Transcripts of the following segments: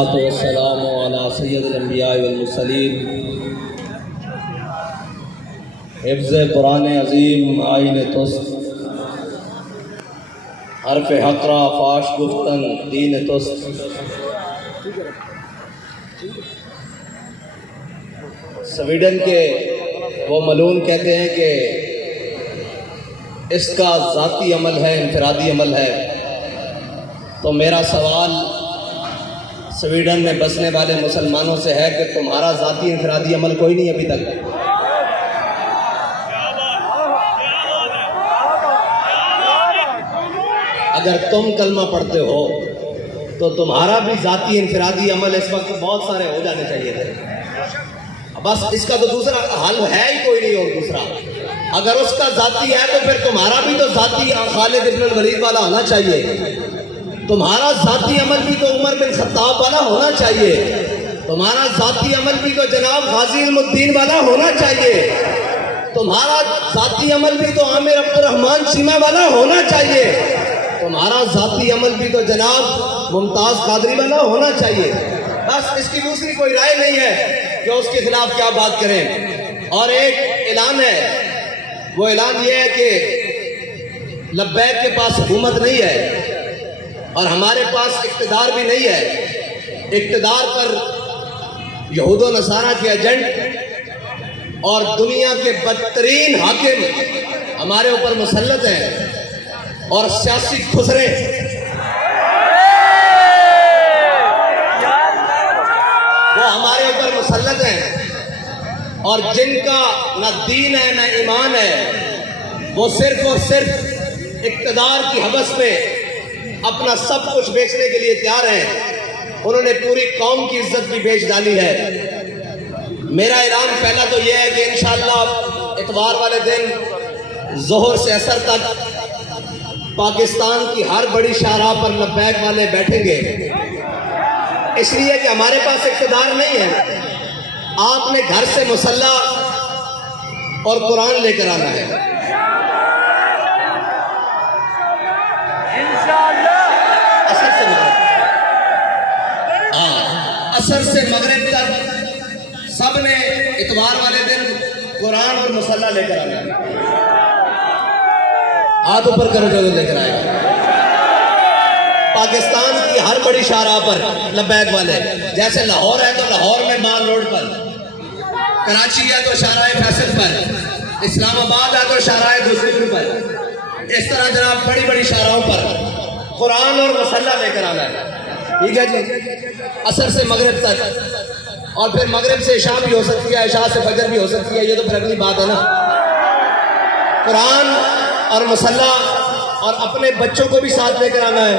والصلاة والسلام على سید الانبیاء والمرسلین حفظ قرآن عظیم آئین تست حرف حق را فاش گفتن دین تست سویڈن کے وہ ملون کہتے ہیں کہ اس کا ذاتی عمل ہے، انفرادی عمل ہے. تو میرا سوال سویڈن میں بسنے والے مسلمانوں سے ہے کہ تمہارا ذاتی انفرادی عمل کوئی نہیں ابھی تک؟ اگر تم کلمہ پڑھتے ہو تو تمہارا بھی ذاتی انفرادی عمل اس وقت بہت سارے ہو جانے چاہیے تھے. بس اس کا تو دوسرا حل ہے ہی کوئی نہیں. اور دوسرا اگر اس کا ذاتی ہے تو پھر تمہارا بھی تو ذاتی خالد ابن الولید والا ہونا چاہیے. تمہارا ذاتی عمل بھی تو عمر بن خطاب والا ہونا چاہیے. تمہارا ذاتی عمل بھی تو جناب غازی علم الدین والا ہونا چاہیے. تمہارا ذاتی عمل بھی تو عامر عبد الرحمن چیمہ والا ہونا چاہیے. تمہارا ذاتی عمل بھی تو جناب ممتاز قادری والا ہونا چاہیے. بس اس کی دوسری کوئی رائے نہیں ہے کہ اس کے خلاف کیا بات کریں. اور ایک اعلان ہے، وہ اعلان یہ ہے کہ لبیک کے پاس حکومت نہیں ہے اور ہمارے پاس اقتدار بھی نہیں ہے. اقتدار پر یہود و نصارہ کے ایجنٹ اور دنیا کے بدترین حاکم ہمارے اوپر مسلط ہیں اور سیاسی خسرے وہ ہمارے اوپر مسلط ہیں اور جن کا نہ دین ہے نہ ایمان ہے. وہ صرف اور صرف اقتدار کی حوث میں اپنا سب کچھ بیچنے کے لیے تیار ہیں. انہوں نے پوری قوم کی عزت بھی بیچ ڈالی ہے. میرا اعلان پہلا تو یہ ہے کہ انشاءاللہ اتوار والے دن ظہر سے عصر تک پاکستان کی ہر بڑی شاہراہ پر لبیک والے بیٹھیں گے. اس لیے کہ ہمارے پاس اقتدار نہیں ہے. آپ نے گھر سے مسلح اور قرآن لے کر آنا ہے. عصر سے مغرب تک سب نے اتوار والے دن قرآن اور مسلح لے کر آنا ہے. ہاتھ اوپر کرو جو لے کر آئے گا. پاکستان کی ہر بڑی شاہراہ پر لبیک والے، جیسے لاہور ہے تو لاہور میں مال روڈ پر، کراچی ہے تو شاہراہ فیصل پر، اسلام آباد ہے تو شاہراہ دستور پر. اس طرح جناب بڑی بڑی شاہراہوں پر قرآن اور مسلح لے کر آنا ہے. ٹھیک ہے جی، عصر سے مغرب تک، اور پھر مغرب سے عشاء بھی ہو سکتی ہے، عشاء سے فجر بھی ہو سکتی ہے. یہ تو پھر اگلی بات ہے نا. قرآن اور مسلح، اور اپنے بچوں کو بھی ساتھ لے کر آنا ہے.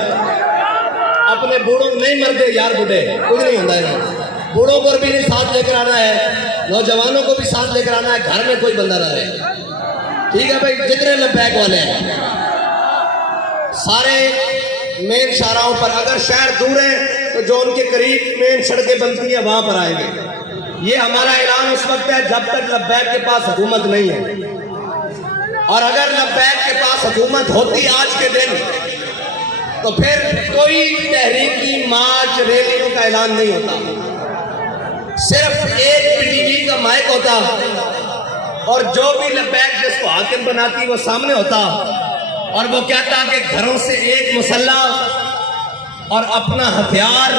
اپنے بوڑھوں نہیں مرتے یار، بوڑھے کچھ نہیں ہوتا ہے. بوڑھوں کو بھی نہیں ساتھ لے کر آنا ہے، نوجوانوں کو بھی ساتھ لے کر آنا ہے. گھر میں کوئی بندہ نہ رہے. ٹھیک ہے بھائی. جتنے لبیک والے ہیں سارے مین شاہراہوں پر، اگر شہر دور ہیں تو جو ان کے قریب مین سڑکیں بنتی ہیں وہاں پر آئیں گے. یہ ہمارا اعلان اس وقت ہے جب تک لبیک کے پاس حکومت نہیں ہے. اور اگر لبیک کے پاس حکومت ہوتی آج کے دن تو پھر کوئی تحریکی مارچ ریلیوں کا اعلان نہیں ہوتا. صرف ایک پی ٹی وی کا مائک ہوتا اور جو بھی لبیک جس کو حاکم بناتی وہ سامنے ہوتا اور وہ کہتا کہ گھروں سے ایک مسلح اور اپنا ہتھیار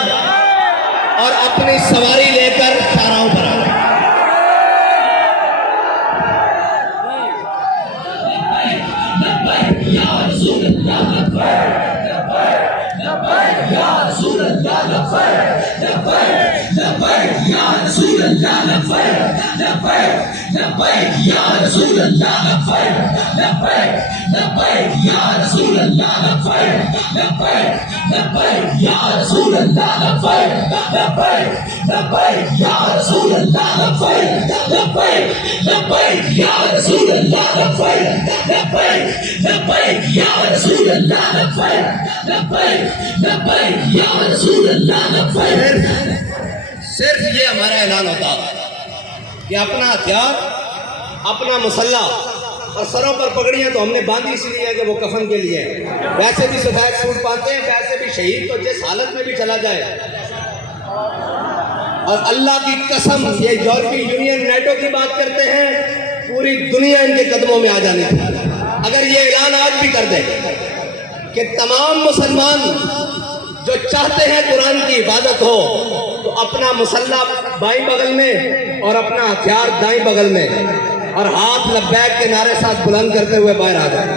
اور اپنی سواری لے کر شاہراہوں پر آ گئے. صرف یہ ہمارا اعلان ہوتا کہ اپنا ہتھیار، اپنا مسلح، اور سروں پر پگڑیاں تو ہم نے باندھی اس لیے کہ وہ کفن کے لیے ویسے بھی سفید سوٹ پاتے ہیں. ویسے بھی شہید تو جس حالت میں بھی چلا جائے اور اللہ کی قسم یہ یورپی یونین نیٹو کی بات کرتے ہیں، پوری دنیا ان کے قدموں میں آ جانی تھی اگر یہ اعلان آج بھی کر دے کہ تمام مسلمان جو چاہتے ہیں قرآن کی حفاظت ہو تو اپنا مسلح بائیں بغل میں اور اپنا ہتھیار دائیں بغل میں اور ہاتھ لبیک کے نعرے ساتھ بلند کرتے ہوئے باہر آ جائیں۔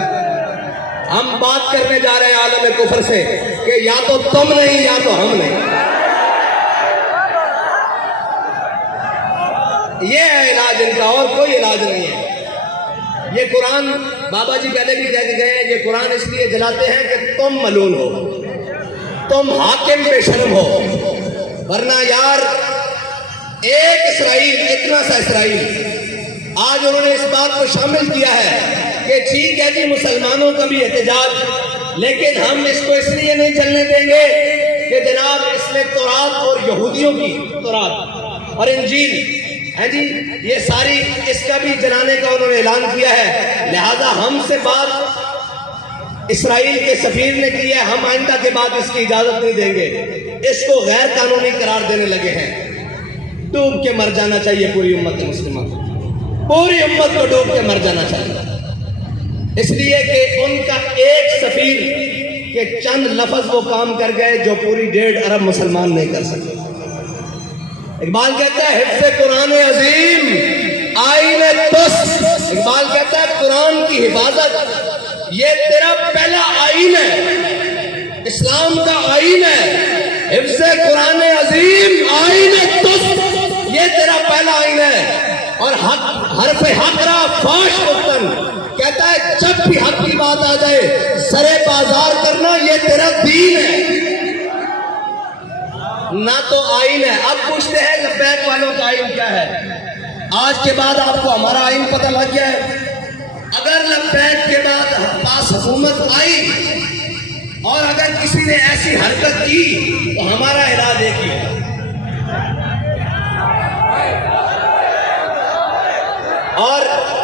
ہم بات کرنے جا رہے ہیں عالم کفر سے کہ یا تو تم نہیں یا تو ہم نہیں۔ یہ ہے علاج ان کا، اور کوئی علاج نہیں ہے۔ یہ قرآن بابا جی پہلے بھی کہہ کے گئے ہیں، یہ قرآن اس لیے جلاتے ہیں کہ تم ملون ہو، تم حاکم بے شرم ہو، ورنہ یار ایک اسرائیل، اتنا سا اسرائیل، آج انہوں نے اس بات کو شامل کیا ہے کہ ٹھیک ہے جی مسلمانوں کا بھی احتجاج، لیکن ہم اس کو اس لیے نہیں چلنے دیں گے کہ جناب اس میں تورات اور یہودیوں کی تورات اور انجیل ہے جی، یہ ساری اس کا بھی جلانے کا انہوں نے اعلان کیا ہے، لہذا ہم سے بات اسرائیل کے سفیر نے کی ہے، ہم آئندہ کے بعد اس کی اجازت نہیں دیں گے، اس کو غیر قانونی قرار دینے لگے ہیں۔ ڈوب کے مر جانا چاہیے پوری امت مسلمہ، پوری امت کو ڈوب کے مر جانا چاہیے، اس لیے کہ ان کا ایک سفیر کے چند لفظ وہ کام کر گئے جو پوری 1.5 ارب مسلمان نہیں کر سکے۔ اقبال کہتا ہے حفظ قرآن عظیم آئین تست، اقبال کہتا ہے قرآن کی حفاظت یہ تیرا پہلا آئین ہے، اسلام کا آئین ہے۔ حفظ قرآن عظیم آئین تست یہ تیرا پہلا آئین ہے، اور حرف حق را فاش گفتن کہتا ہے جب بھی حق کی بات آ جائے سرے بازار کرنا یہ تیرا دین ہے، نہ تو آئین ہے۔ اب پوچھتے ہیں لبیک والوں کا آئین کیا ہے؟ آج کے بعد آپ کو ہمارا آئین پتہ لگ گیا ہے۔ اگر لبیک کے بعد پاس حکومت آئی اور اگر کسی نے ایسی حرکت کی تو ہمارا علاج ایک ہی ہے، اور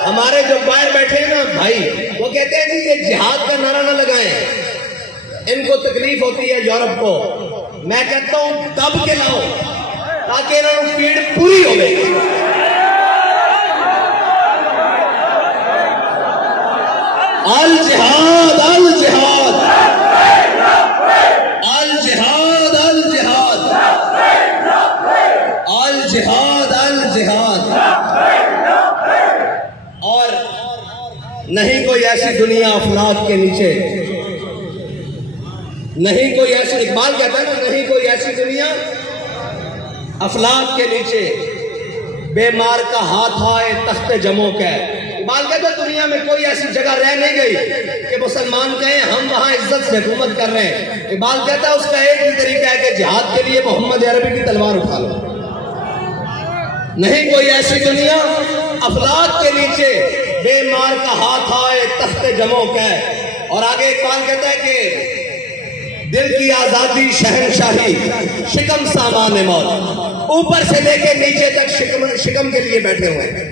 ہمارے جو باہر بیٹھے ہیں نا بھائی وہ کہتے ہیں کہ یہ جہاد کا نعرہ نہ لگائیں، ان کو تکلیف ہوتی ہے یورپ کو، میں کہتا ہوں دب کے لاؤ تاکہ انہوں نے پیڑ پوری ہو گئی۔ الجہاد الجہاد الجہاد الجہاد الجہاد الجہاد، اور نہیں کوئی ایسی دنیا افلاک کے نیچے، نہیں کوئی ایسی، اقبال کہتا ہے نا نہیں کوئی ایسی دنیا افلاک کے نیچے بے مار کا ہاتھ آئے تخت جموں کا۔ اقبال کہتا ہے دنیا میں کوئی ایسی جگہ رہ نہیں گئی کہ مسلمان کہیں ہم وہاں عزت سے حکومت کر رہے ہیں۔ اقبال کہتا ہے اس کا ایک ہی طریقہ ہے کہ جہاد کے لیے محمد عربی کی تلوار اٹھا لو۔ نہیں کوئی ایسی دنیا افلاک کے نیچے بے مار کا ہاتھ آئے تخت جموں کا۔ اور آگے اقبال کہتا ہے کہ دل کی آزادی شہنشاہی شکم سامان موت، اوپر سے لے کے نیچے تک شکم کے لیے بیٹھے ہوئے ہیں۔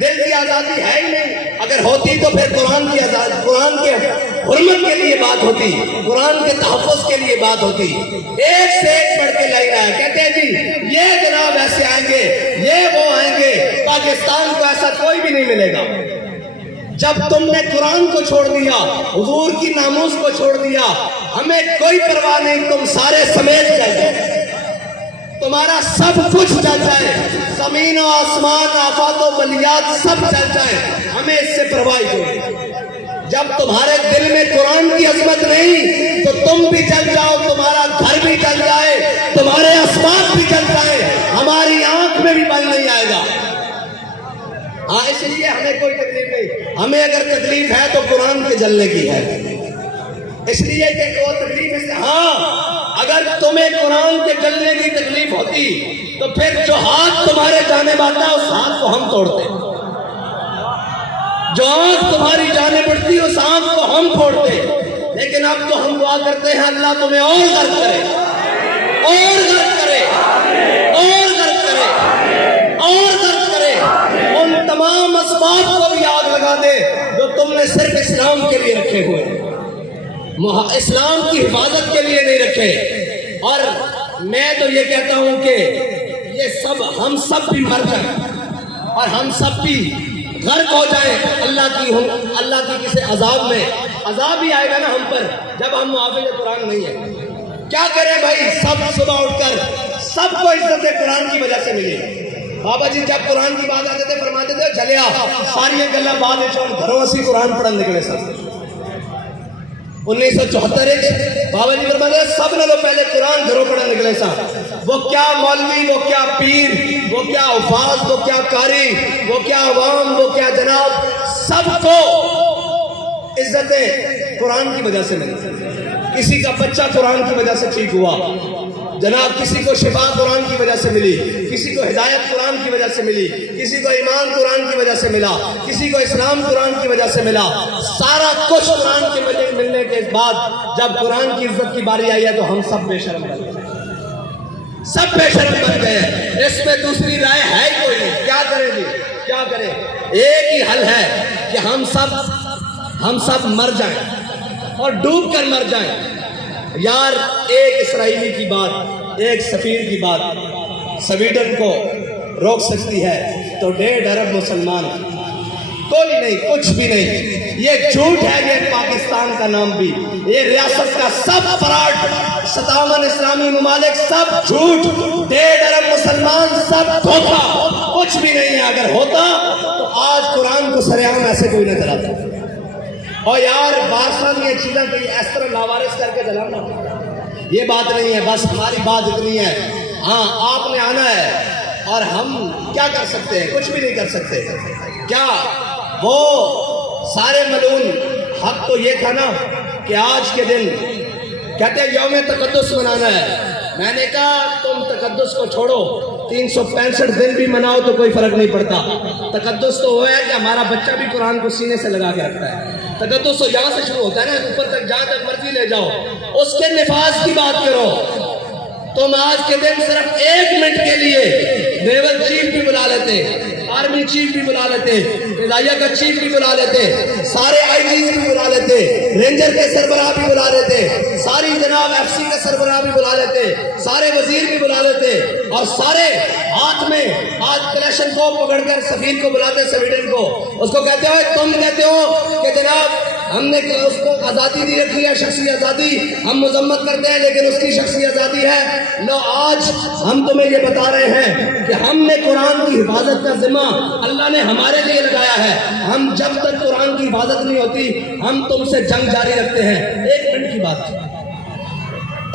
دل کی آزادی ہے ہی نہیں، اگر ہوتی تو پھر قرآن کی آزادی، قرآن کے حرمت کے لیے بات ہوتی، قرآن کے تحفظ کے لیے بات ہوتی۔ ایک سے ایک پڑھ کے لگ رہا ہے، کہتے ہیں جی یہ جناب ایسے آئیں گے، یہ وہ آئیں گے، پاکستان کو ایسا کوئی بھی نہیں ملے گا۔ جب تم نے قرآن کو چھوڑ دیا، حضور کی ناموس کو چھوڑ دیا، ہمیں کوئی پرواہ نہیں، تم سارے سمیت چل جائے، تمہارا سب کچھ چل جائے، زمین و آسمان آفات و بلیات سب چل جائے، ہمیں اس سے پرواہ نہیں۔ جب تمہارے دل میں قرآن کی عظمت نہیں تو تم بھی چل جاؤ، تمہارا گھر بھی چل جائے، تمہارے اسباب بھی چل جائے، ہماری آنکھ میں بھی بل نہیں آئے گا۔ ہاں اس لیے ہمیں کوئی تکلیف نہیں، ہمیں اگر تکلیف ہے تو قرآن کے جلنے کی ہے، اس لیے کہ وہ تکلیف ہے۔ ہاں اگر تمہیں قرآن کے جلنے کی تکلیف ہوتی تو پھر جو ہاتھ تمہارے جانے باتا ہے اس ہاتھ کو ہم توڑتے، جو آنکھ تمہاری جانے پڑتی اس آنکھ کو ہم پھوڑتے، لیکن اب تو ہم دعا کرتے ہیں اللہ تمہیں اور غرق کرے، اور غرق کرے، اور غرق کرے، اور غرق کرے، ان تمام اسباب کو بھی آگ لگا دے جو تم نے صرف اسلام کے لیے رکھے ہوئے، اسلام کی حفاظت کے لیے نہیں رکھے۔ اور میں تو یہ کہتا ہوں کہ یہ سب ہم سب بھی مر جائیں اور ہم سب بھی غرق ہو جائیں اللہ کی کسی عذاب میں. عذاب بھی آئے گا نا ہم پر جب ہم محافظ قرآن نہیں ہیں. کیا کریں بھائی؟ سب صبح اٹھ کر سب کو عزت قرآن کی وجہ سے ملی. بابا جی جب قرآن کی بات آتے تھے فرماتے تھے جلیا ساری گلا بعد گھروں سے قرآن پڑھن نکلے سب. 1974 بابا جی فرماتے تھے سب نے پہلے قرآن گھروں پڑھن نکلے سا. وہ کیا مولوی، وہ کیا پیر، وہ کیا حفاظ، وہ کیا قاری، وہ کیا عوام، وہ کیا جناب، سب کو عزت قرآن کی وجہ سے ملی. کسی کا بچہ قرآن کی وجہ سے ٹھیک ہوا جناب، کسی کو شفا قرآن کی وجہ سے ملی، کسی کو ہدایت قرآن کی وجہ سے ملی، کسی کو ایمان قرآن کی وجہ سے ملا، کسی کو اسلام قرآن کی وجہ سے ملا. سارا کچھ قرآن کے ملنے کے بعد جب قرآن کی عزت کی باری آئی ہے تو ہم سب بے شرم بن گئے، سب بے شرم بن گئے. اس میں دوسری رائے ہے ہی کوئی نہیں. کیا کریں جی؟ کیا کریں؟ ایک ہی حل ہے کہ ہم سب مر جائیں اور ڈوب کر مر جائیں. یار ایک اسرائیلی کی بات، ایک سفیر کی بات سویڈن کو روک سکتی ہے تو 1.5 ارب مسلمان کوئی نہیں، کچھ بھی نہیں. یہ جھوٹ ہے، یہ پاکستان کا نام بھی، یہ ریاست کا سب فراڈ، 57 اسلامی ممالک سب جھوٹ، 1.5 ارب مسلمان سب دھوکہ، کچھ بھی نہیں ہے. اگر ہوتا تو آج قرآن کو سرعام ایسے کوئی نہ چلاتا. اور یار بادشاہ نے یہ چیزیں کہ اس طرح لاوارث کر کے چلانا یہ بات نہیں ہے. بس ہماری بات اتنی ہے، ہاں آپ نے آنا ہے اور ہم کیا کر سکتے ہیں؟ کچھ بھی نہیں کر سکتے. کیا وہ سارے ملعون حق تو یہ تھا نا کہ آج کے دن کہتے ہیں یوم تقدس منانا ہے. میں نے کہا تم تقدس کو چھوڑو، 365 دن بھی مناؤ تو کوئی فرق نہیں پڑتا. تقدس تو وہ ہے کہ ہمارا بچہ بھی قرآن کو سینے سے لگا کے رکھتا ہے. تقدس تو یہاں سے شروع ہوتا ہے نا، اوپر تک جہاں تک مرضی لے جاؤ. اس کے نفاذ کی بات کرو. تم آج کے دن صرف 1 منٹ کے لیے نیول چیف بھی بلا لیتے، آرمی چیف بھی بلا لیتے، فضائیہ کا چیف بھی بلا لیتے، سارے آئی جیز بھی بلا لیتے، رینجر کے سربراہ بھی بلا لیتے، ساری جناب ایف سی کے سربراہ بھی بلا لیتے، سارے وزیر بھی بلا لیتے، اور سارے ہاتھ میں آج کلیشن کو پکڑ کر سفیر کو بلاتے سویڈن کو. اس کو کہتے ہو، تم کہتے ہو کہ جناب ہم نے اس کو آزادی دی رکھی ہے، شخصی آزادی، ہم مذمت کرتے ہیں لیکن اس کی شخصی آزادی ہے. لو آج ہم تمہیں یہ بتا رہے ہیں کہ ہم نے قرآن کی حفاظت کا ذمہ اللہ نے ہمارے لیے لگایا ہے. ہم جب تک قرآن کی حفاظت نہیں ہوتی ہم تم سے جنگ جاری رکھتے ہیں. 1 منٹ کی بات تھی،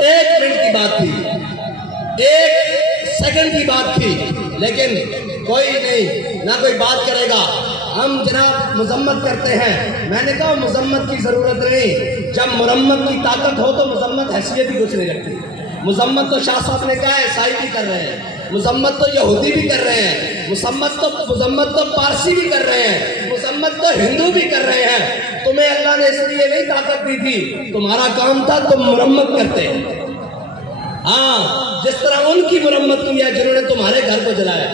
1 منٹ کی بات تھی، 1 سیکنڈ کی بات تھی، لیکن کوئی نہیں، نہ کوئی بات کرے گا. ہم جناب مذمت کرتے ہیں. میں نے کہا مذمت کی ضرورت نہیں. جب مرمت کی طاقت ہو تو مذمت حیثیت ہی کچھ نہیں رکھتی. مذمت تو شاہ صاحب نے کہا ہے عیسائی بھی کر رہے ہیں، مذمت تو یہودی بھی کر رہے ہیں، مذمت تو پارسی بھی کر رہے ہیں، مذمت تو ہندو بھی کر رہے ہیں. تمہیں اللہ نے اس لیے نہیں طاقت دی تھی، تمہارا کام تھا تم مرمت کرتے. ہاں جس طرح ان کی مرمت کی ہے جنہوں نے تمہارے گھر کو جلایا.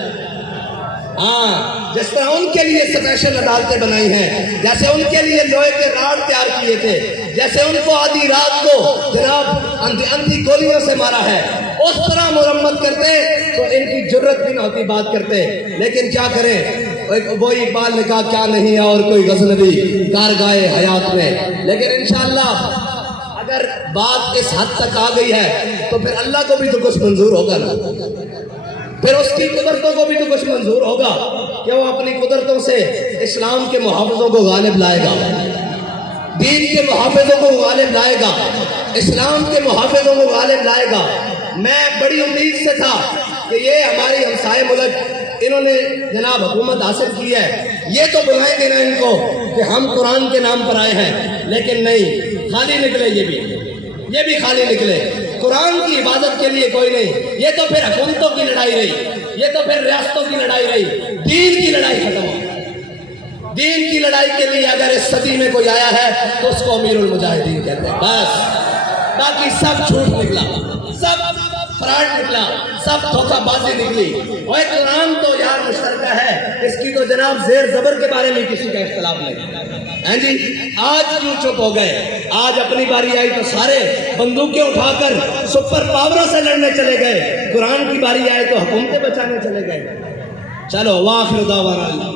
ہاں جس طرح ان کے لیے اسپیشل عدالتیں بنائی ہیں، جیسے ان کے لیے لوہے کے راڈ تیار کیے تھے، جیسے ان کو آدھی رات کو جناب اندھی گولیوں سے مارا ہے، اس طرح مرمت کرتے تو ان کی جرت بھی نہ ہوتی بات کرتے. لیکن کیا کریں، وہ اقبال نے کہا کیا نہیں ہے اور کوئی غزنوی کارگاہ حیات میں. لیکن انشاءاللہ اگر بات اس حد تک آ گئی ہے تو پھر اللہ کو بھی تو کچھ منظور ہوگا نا، پھر اس کی قدرتوں کو بھی تو کچھ منظور ہوگا کہ وہ اپنی قدرتوں سے اسلام کے محافظوں کو غالب لائے گا، دین کے محافظوں کو غالب لائے گا، اسلام کے محافظوں کو غالب لائے گا. میں بڑی امید سے تھا کہ یہ ہماری ہمسائے ملک انہوں نے جناب حکومت حاصل کی ہے، یہ تو بلائیں گے نا ان کو کہ ہم قرآن کے نام پر آئے ہیں. لیکن نہیں، خالی نکلے یہ بھی خالی نکلے. قرآن کی حفاظت کے لیے کوئی نہیں. یہ تو پھر حکومتوں کی لڑائی رہی، یہ تو پھر ریاستوں کی لڑائی رہی. دین کی لڑائی ختم ہو. دین کی لڑائی کے لیے اگر اس صدی میں کوئی آیا ہے تو اس کو امیر المجاہدین کہتے ہیں. بس باقی سب جھوٹ نکلا، سب فراڈ نکلا، سب دھوکہ بازی نکلی. اور قرآن تو یار مشترکہ ہے، اس کی تو جناب زیر زبر کے بارے میں کسی کا اختلاف نہیں. ہیں جی آج کیوں چپ ہو گئے؟ آج اپنی باری آئی تو سارے بندوقیں اٹھا کر سپر پاوروں سے لڑنے چلے گئے، قرآن کی باری آئی تو حکومتیں بچانے چلے گئے۔ چلو واخر دعوانا